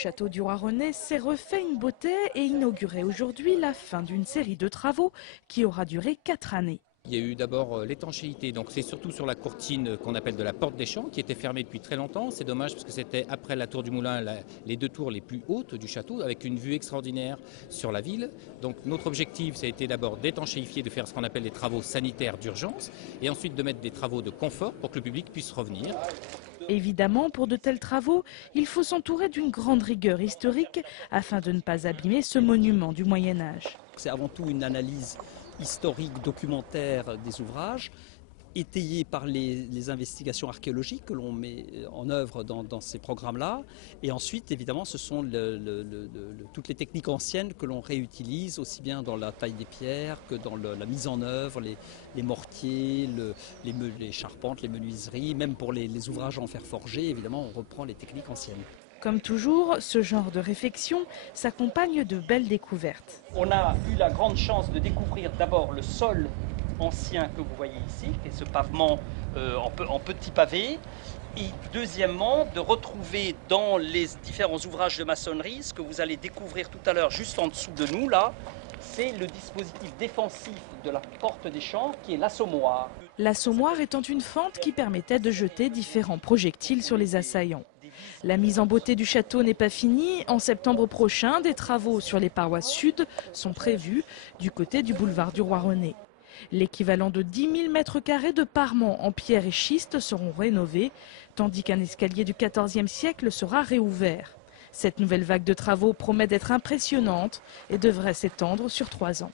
château du Roi René s'est refait une beauté et inauguré aujourd'hui la fin d'une série de travaux qui aura duré 4 années. Il y a eu d'abord l'étanchéité, donc c'est surtout sur la courtine qu'on appelle de la porte des champs, qui était fermée depuis très longtemps. C'est dommage parce que c'était après la tour du Moulin, les 2 tours les plus hautes du château, avec une vue extraordinaire sur la ville. Donc notre objectif, ça a été d'abord d'étanchéifier, de faire ce qu'on appelle des travaux sanitaires d'urgence, et ensuite de mettre des travaux de confort pour que le public puisse revenir. Évidemment, pour de tels travaux, il faut s'entourer d'une grande rigueur historique afin de ne pas abîmer ce monument du Moyen-Âge. C'est avant tout une analyse historique, documentaire des ouvrages, étayée par les investigations archéologiques que l'on met en œuvre dans ces programmes-là. Et ensuite, évidemment, ce sont toutes les techniques anciennes que l'on réutilise, aussi bien dans la taille des pierres que dans la mise en œuvre, les mortiers, les charpentes, les menuiseries, même pour les ouvrages en fer forgé, évidemment, on reprend les techniques anciennes. Comme toujours, ce genre de réflexion s'accompagne de belles découvertes. On a eu la grande chance de découvrir d'abord le sol ancien que vous voyez ici, qui est ce pavement en petit pavé. Et deuxièmement, de retrouver dans les différents ouvrages de maçonnerie, ce que vous allez découvrir tout à l'heure juste en dessous de nous, là, c'est le dispositif défensif de la porte des champs, qui est l'assommoir. L'assommoir étant une fente qui permettait de jeter différents projectiles sur les assaillants. La mise en beauté du château n'est pas finie. En septembre prochain, des travaux sur les parois sud sont prévus du côté du boulevard du Roi René. L'équivalent de 10 000 mètres carrés de parements en pierre et schiste seront rénovés, tandis qu'un escalier du XIVe siècle sera réouvert. Cette nouvelle vague de travaux promet d'être impressionnante et devrait s'étendre sur 3 ans.